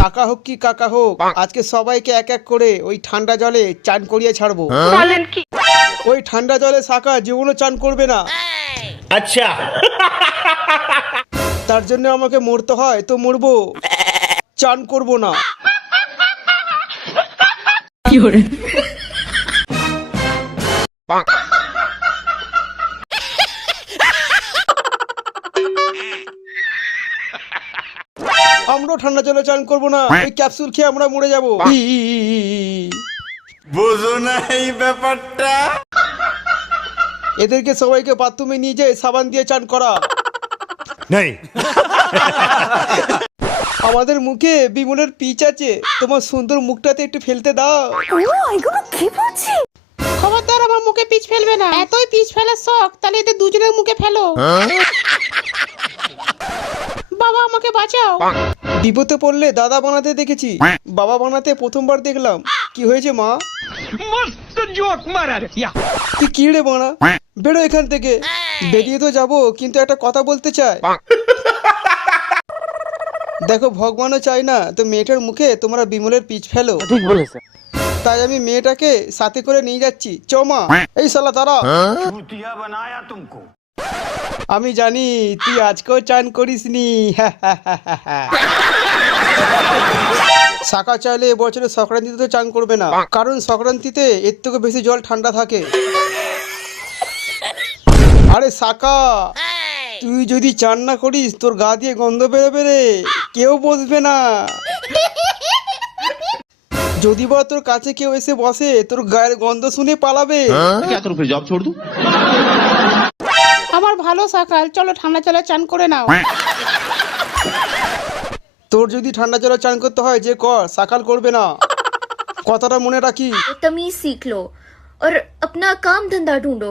কাকা হোক কি কাকা হোক, আজকে সবাইকে এক এক করে ওই ঠান্ডা জলে চান করিয়ে ছাড়বো। ওই ঠান্ডা জলে সাকা জীবনও চান করবে না। আচ্ছা, তার জন্য আমাকে মরতে হয় তো মরবো, চান করব না। আমরাও ঠান্ডা জলে চান করব না, ওই ক্যাপসুল খেয়ে আমরা মরে যাবো। বুঝো না এই ব্যাপারটা। এদেরকে সবাইকে বাথরুমে নিয়ে যেয়ে সাবান দিয়ে চান করা। নেই, আমাদের মুখে বিমলের পিচ আছে, তোমার সুন্দর মুখটাতে একটু ফেলতে দাও। খবরদার আমার মুখে পিচ ফেলবে না, এতই পিচ ফেলার শখ তাহলে এদের দুজনের মুখে ফেলো। বাবা আমাকে বাঁচাও। বিপদে পড়লে দাদা বানাতে দেখেছি, বাবা বানাতে প্রথমবার দেখলাম। কি হয়েছে মা? তুই কি রে বানা, বেরো এখান থেকে। বেরিয়ে তো যাবো, কিন্তু একটা কথা বলতে চাই। দেখো ভগবানও চাই না তো মেয়েটার মুখে তোমরা বিমলের পিচ ফেলো। ঠিক বলেছে। তাই আমি মেয়েটাকে সাথে করে নিয়ে যাচ্ছি। চমা, এই শালা তারা। আমি জানি তুই আজকেও চান করিসনি। শাকা চাইলে এবছরে সংক্রান্তিতে তো চান করবে না, কারণ সংক্রান্তিতে এর থেকে বেশি জল ঠান্ডা থাকে। আরে শাকা, তুই যদি চান না করিস তোর গা দিয়ে গন্ধ বেরোবে রে, কেউ বসবে না। যদি বা তোর কাছে কেউ এসে বসে তোর গায়ের গন্ধ শুনে পালাবে। আমার ভালো সকাল, চলো ঠান্ডা জলে চান করে নাও। তোর যদি ঠান্ডা জলে চান করতে হয় যে কর, সকাল করবে না, কথাটা মনে রাখি। तमीज सीख लो और अपना काम धंधा ढूंढो।